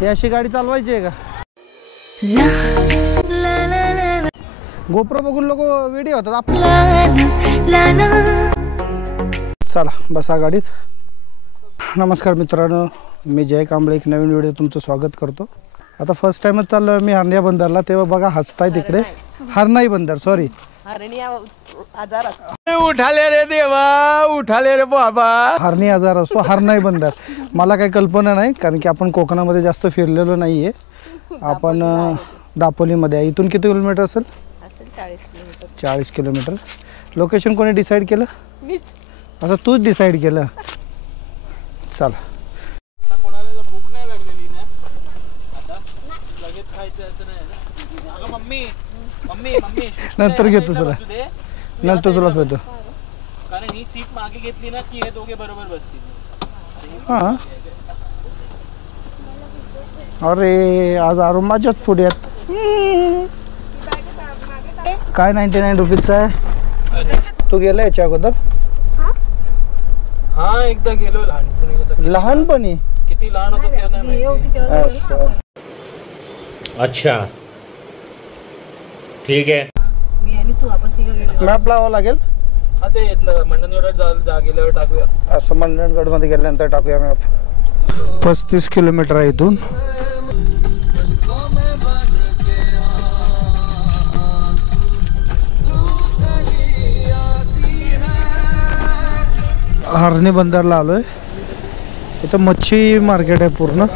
ही अशी गाडी चालवायची आहे का? गोप्रो बघून लोक व्हिडिओ होतात आपल्याला. चला बसा गाडीत. नमस्कार मित्रांनो, मी जय कांबळे एक नवीन व्हिडिओ तुमचं स्वागत करतो. आता फर्स्ट टाइमच चाललो मी हरण्या बंदरला. तेव्हा बघा हसताय तिकडे. हरणाई बंदर सॉरी. उठाले रे देवा, उठाले रे बाबा. हरणी आजार असतो, हरणाई बंदर. मला काही कल्पना नाही कारण की आपण कोकणामध्ये जास्त फिरलेलो नाहीये. आपण दापोलीमध्ये आहे. इथून किती किलोमीटर असेल? 40 किलोमीटर. लोकेशन कोणी डिसाईड केलं? मीच. आता तूच डिसाईड केलं. चला कोणाला भूक नाही लागलेली ना आता लगेच खायचं असं नाही ना. अगं मम्मी मम्मी मम्मी नंतर घेतो तुला, नंतर तुला फेतो. कारण ही सीट मागे घेतली ना की हे दोघे बरोबर बसतील. हां अरे आज आरो माझ्याच पुढे आहेत. काय 99 रुपीजचा आहे? तू गेला याच्या अगोदर? हा एकदा गेलो लहानपणी. लहानपणी किती लहान होतो ते नाही माहिती. अच्छा ठीक आहे. मॅप लावावं लागेल. हा ते मंडणगडात गेल्यावर टाकूया. असं मंडणगड मध्ये गेल्यानंतर टाकूया मॅप. 35 किलोमीटर आहे इथून. हरणी बंदरला आलोय. इथं मच्छी मार्केट आहे पूर्ण.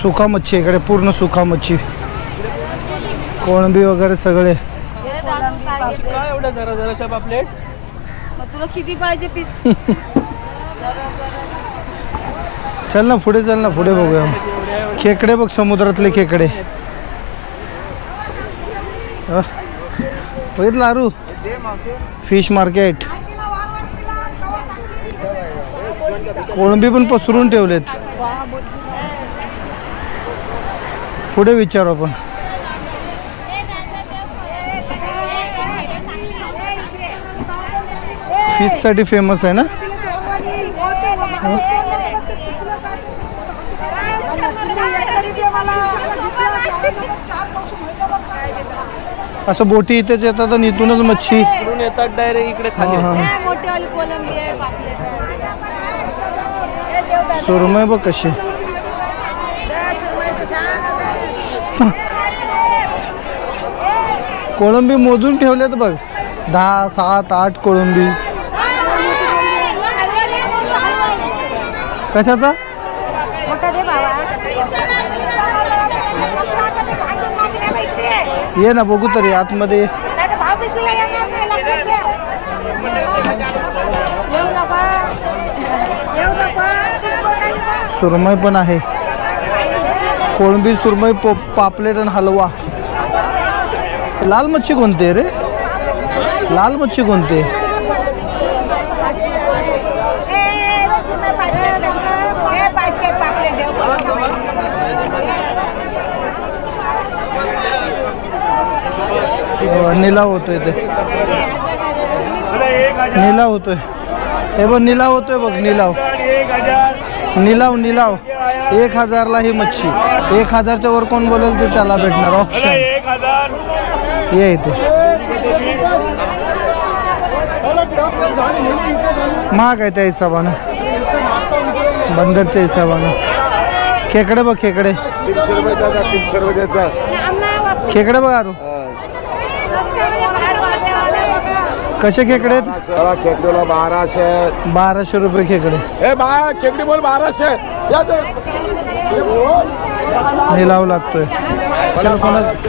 सुका मच्छी इकडे पूर्ण सुका मच्छी, कोळंबी वगैरे सगळे. काय एवढ्या जरा जराच्या पापलेट? तुला किती पाहिजे पीस? चल ना पुढे, चल ना पुढे बघूया. खेकडे बघ, समुद्रातले खेकडे. बघितलं आरू? Fish market. कोळंबी पण पसरून ठेवलेत. पुढे विचारू आपण. फिश साठी फेमस आहे ना. असं बोटी इथेच येतात आणि इथूनच मच्छी येतात डायरेक्ट इकडे खाली. सुरमई बघ कशी. कोळंबी मोजून ठेवल्यात बघ. 10, 7, 8 कोळंबी. कशाचा? ये ना बघू तरी आतमध्ये. सुरमई पण आहे. कोळंबी, सुरमई, पापलेट आणि हलवा. लाल मच्छी कोणती रे? लाल मच्छी कोणती? निलाव होतोय ते. निलाव होतोय. हे बघ निलाव होतोय बघ. निलाव निलाव निलाव 1000ला ही मच्छी. 1000च्या वर कोण बोलेल ते त्याला भेटणार. ऑप्शन ये इथे. महाग आहे त्या हिशोबानं, बंदरच्या हिशोबानं. खेकडे बघ, खेकडे. 300 रुपये. 300 रुपये. खेकडे बघ आरू कसे खेकडे. खेकडेला 1200 रुपये खेकडे. खेकडी बोल 1200. निलाव लागतोय.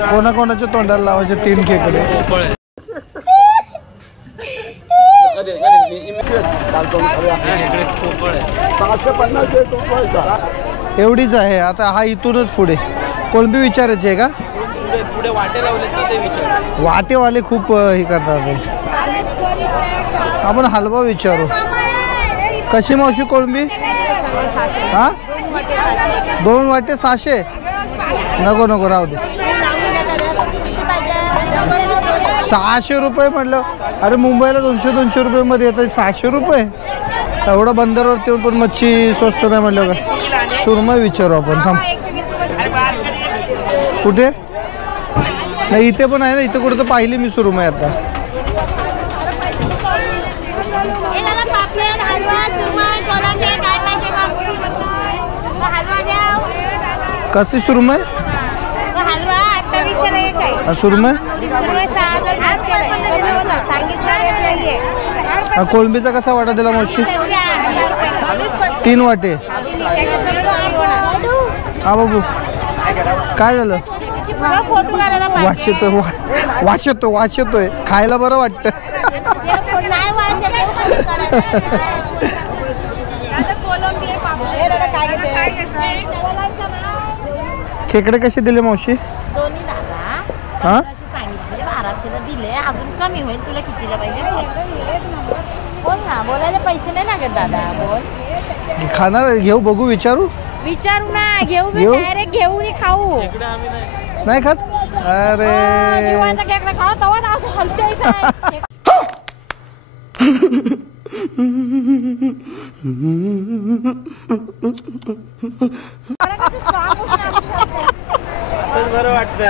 कोणाकोणाच्या तोंडाला लावायचे 3 खेकडे. एवढीच आहे आता. हा इथूनच पुढे कोळंबी विचारायची आहे का? पुढे वाटे लावले ते विचार. वाटेवाले खूप हे करतात. आपण हलवा विचारू. कशी मावशी कोळंबी? हा 2 वाटे 600. नको नको राहू दे. 600 रुपये म्हटलं. अरे मुंबईला 200 रुपये मध्ये येतात. 600 रुपये एवढं बंदरवरती येऊन पण मच्छी स्वस्त नाही म्हणलं का? सुरमई विचारू आपण थांब. कुठे नाही इथे पण आहे ना, इथे कुठं तर पाहिली मी सुरमई आता. कशी सुरमई? सुरमई कोळंबीचा कसा वाटा दिला मावशी? 3 वाटे. हा बाबू काय झालं? वाश येतोय खायला बरं वाटतं. खेकडे कसे दिले मावशी? हा सांगितलं 1200ला दिले, अजून कमी होईल. तुला कितीला पाहिजे बोल ना, बोलायला पैसे नाही लागत दादा. बोल खाणार घेऊ बघू विचारू ना, घेऊ डायरेक्ट घेऊन खाऊ. नाही खात? अरे जीवाचा खेकडा खावा तवा असं हलते. बरं वाटतं.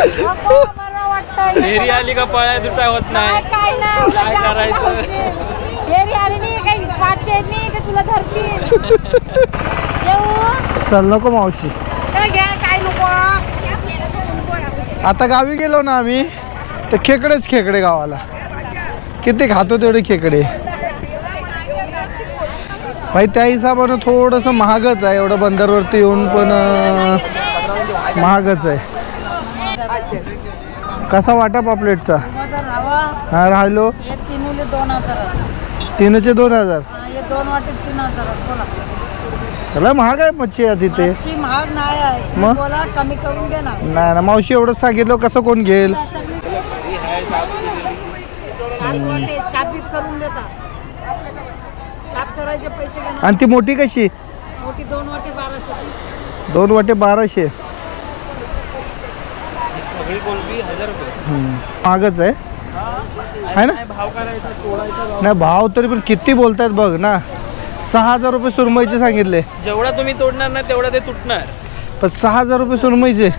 डेअरी आली का पळाय तुटा होत नाही. काय करायचं? डेअरी आली नाही काही पाठचे नाही ते तुला धरतील. चल नको मावशी, काय नको. आता गावी गेलो ना आम्ही तर खेकडे गावाला किती खातो तेवढे खेकडे. भाई त्या हिशोबानं थोडंसं महागच आहे, एवढं बंदरवरती येऊन पण महागच आहे. कसा वाटा पापलेटचा? हा राहिलो 3चे 2000. चला महाग आहे मच्छी आहे तिथे. महाग नाही आहे, मग बोला कमी करून घे ना. नाही ना मावशी एवढंच सांगितलं कसं कोण घेईल? साफ करून देता, साफ करायचे पैसे घ्या. आणि ती मोठी कशी? मोठी 2 वाटी 1200. 2 वाटे 1200. सगळी कोलंबी 1000 रुपये. महागच आहे है ना? भाव करायचा तोडायचा. नाही भाव तरी पण किती बोलतायत बघ ना. 6000 रुपये सुरमईचे सांगितले. जेवढा तुम्ही तोडणार ना तेवढा ते तुटणार. पण 6000 रुपये सुरमईचे.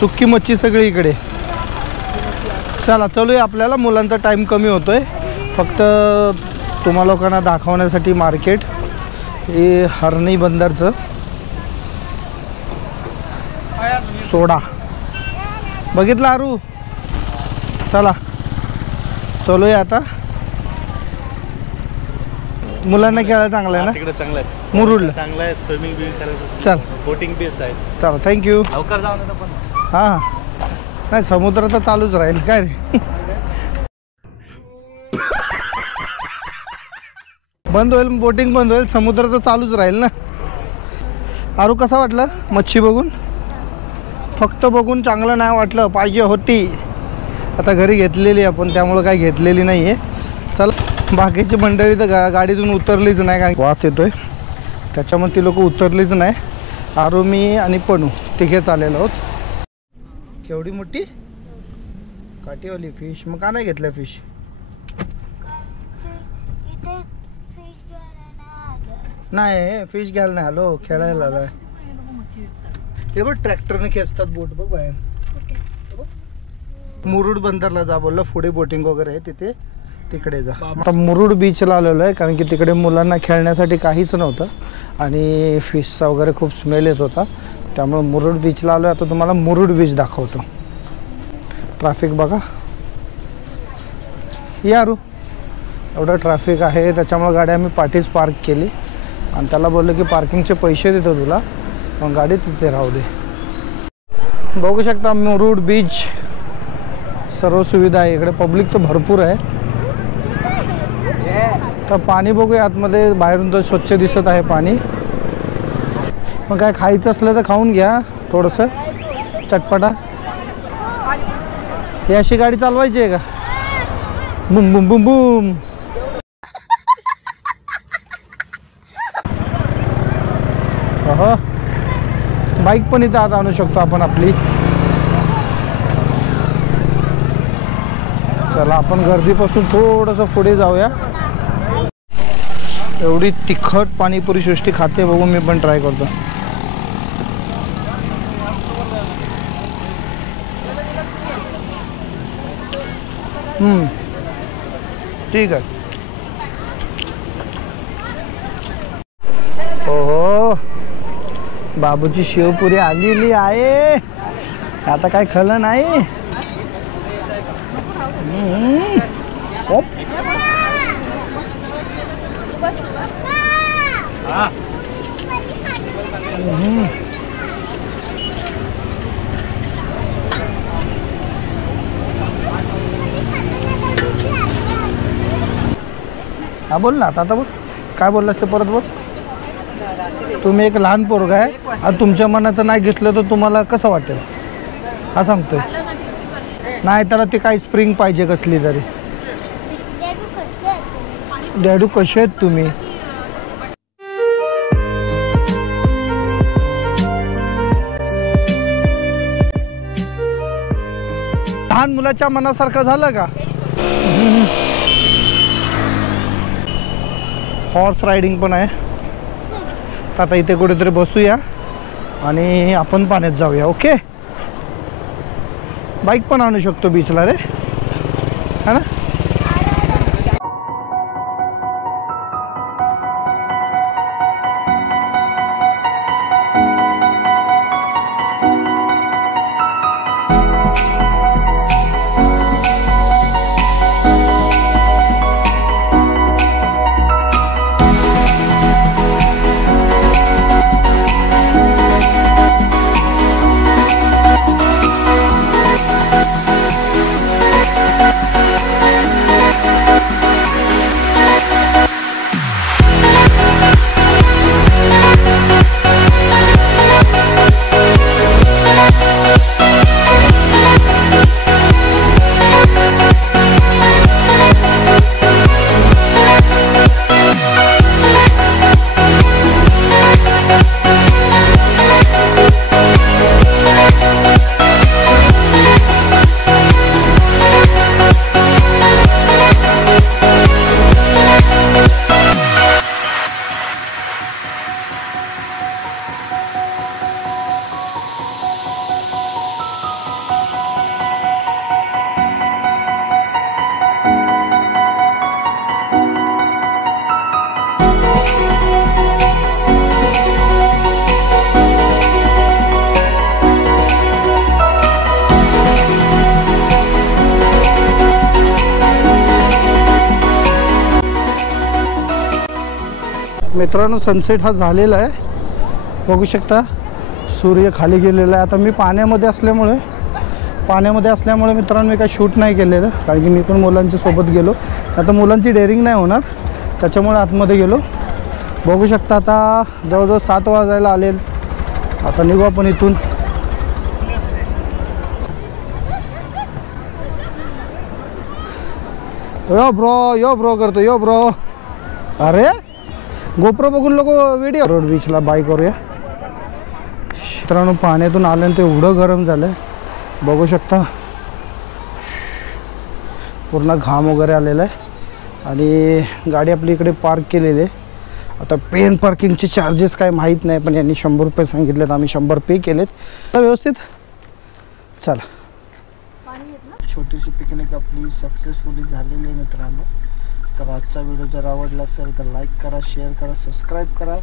सुक्की मच्छी सगळी इकडे. चला चलूया, आपल्याला मुलांचा टाइम कमी होतोय. फक्त तुम्हा लोकांना दाखवण्यासाठी मार्केट हे हरणी बंदरचं सोडा बघितला आरू. चला चलूया आता. मुलांना खेळायला चांगलं आहे ना तिकडे? चांगलं आहे, मुरुडला चांगलं आहे. स्विमिंग बी करायचं, चल बोटिंग बीच आहे. चला थँक्यू. लवकर जाऊन येतो पण. हां नाही समुद्र तर चालूच राहील काय रे. बंद होईल बोटिंग, बंद होईल, समुद्र तर चालूच राहील ना. आरू कसा वाटलं मच्छी बघून? फक्त बघून चांगलं नाही वाटलं, पाहिजे होती. आता घरी घेतलेली आपण, त्यामुळं काही घेतलेली नाही आहे. चला बाकीची मंडळी तर गाडीतून उतरलीच नाही, कारण वास येतोय त्याच्यामुळे ती लोक उतरलीच नाही. आरू मी आणि पणू तिघेच आलेलो आहोत. केवढी मोठी काठीवाली फिश. मग का नाही घेतल्या फिश? नाही फिश घ्यायला नाही आलो, खेळायला आलोय. हे बघ ट्रॅक्टरने खेचतात बोट बघ बाहेर. मुरुड बंदरला जा बोललं, पुढे बोटिंग वगैरे आहे तिथे, तिकडे जा. आता मुरुड बीचला आलेलो आहे कारण की तिकडे मुलांना खेळण्यासाठी काहीच नव्हतं आणि फिशचा वगैरे खूप स्मेल येत होता, त्यामुळे मुरुड बीचला आलो आहे. आता तुम्हाला मुरुड बीच दाखवतो. ट्रॅफिक बघा यारू, एवढं ट्रॅफिक आहे, त्याच्यामुळे गाडी आम्ही पाठीच पार्क केली आणि त्याला बोललो की पार्किंगचे पैसे देतो तुला, मग गाडी तिथे राहू दे. बघू शकता मुरुड बीच, सर्व सुविधा आहे इकडे. पब्लिक तर भरपूर आहे. तर पाणी बघूया आतमध्ये, बाहेरून तर स्वच्छ दिसत आहे पाणी. मग काय खायचं असलं तर खाऊन घ्या थोडंसं चटपटा. ही अशी गाडी चालवायची आहे का? बुम बुम बुम बुम. हो बाईक पण इथं आता आणू शकतो आपण आपली. चला आपण गर्दीपासून थोडंसं पुढे जाऊया. एवढी तिखट पाणीपुरी सृष्टी खाते बघू, मी पण ट्राय करतो. ठीक आहे. हो बाबूची शेवपुरी आलेली आहे, आता काय खलं नाही. हा बोल ना आता बोल, काय बोललास ते परत बोल. तुम्ही एक लहान पोरगा आहे आणि तुमच्या मनाचं नाही घेतलं तर तुम्हाला कसं वाटेल हा सांगतोय. नाही त्याला ते काही स्प्रिंग पाहिजे कसली तरी. डॅडू कसे आहेत तुम्ही? लहान मुलाच्या मनासारखं झालं का? हॉर्स रायडिंग पण आहे. आता इथे कुठेतरी बसूया आणि आपण पाण्यात जाऊया. ओके, बाईक पण आणू शकतो बीचला रे, है ना? मित्रांनो सनसेट हा झालेला आहे, बघू शकता. सूर्य खाली गेलेला आहे. आता मी पाण्यामध्ये असल्यामुळे मित्रांनो मी काही शूट नाही केलेलं, कारण की मी पण मुलांच्या सोबत गेलो. आता मुलांची डेअरिंग नाही होणार त्याच्यामुळे आतमध्ये गेलो. बघू शकता आता जवळजवळ 7 वाजायला आले. आता निघू आपण इथून. यो ब्रो करतो यो ब्रो. अरे गोप्रो बघून लोक व्हिडिओ. रोड बीचला बाईक करूया. मित्रांनो पाण्यातून आल्यानंतर एवढं गरम झालं बघू शकता. पूर्ण घाम वगैरे आलेला आहे आणि गाडी आपली इकडे पार्क केलेली आहे. आता पेन पार्किंगचे चार्जेस काय माहीत नाही, पण यांनी 100 रुपये सांगितलेत, आम्ही 100 पे केलेत. तर व्यवस्थित चला. छोटीशी पिकनिक आपली सक्सेसफुली झालेली आहे मित्रांनो. तर आजचा व्हिडिओ जर आवडला असेल तर लाईक करा, शेअर करा, सबस्क्राईब करा.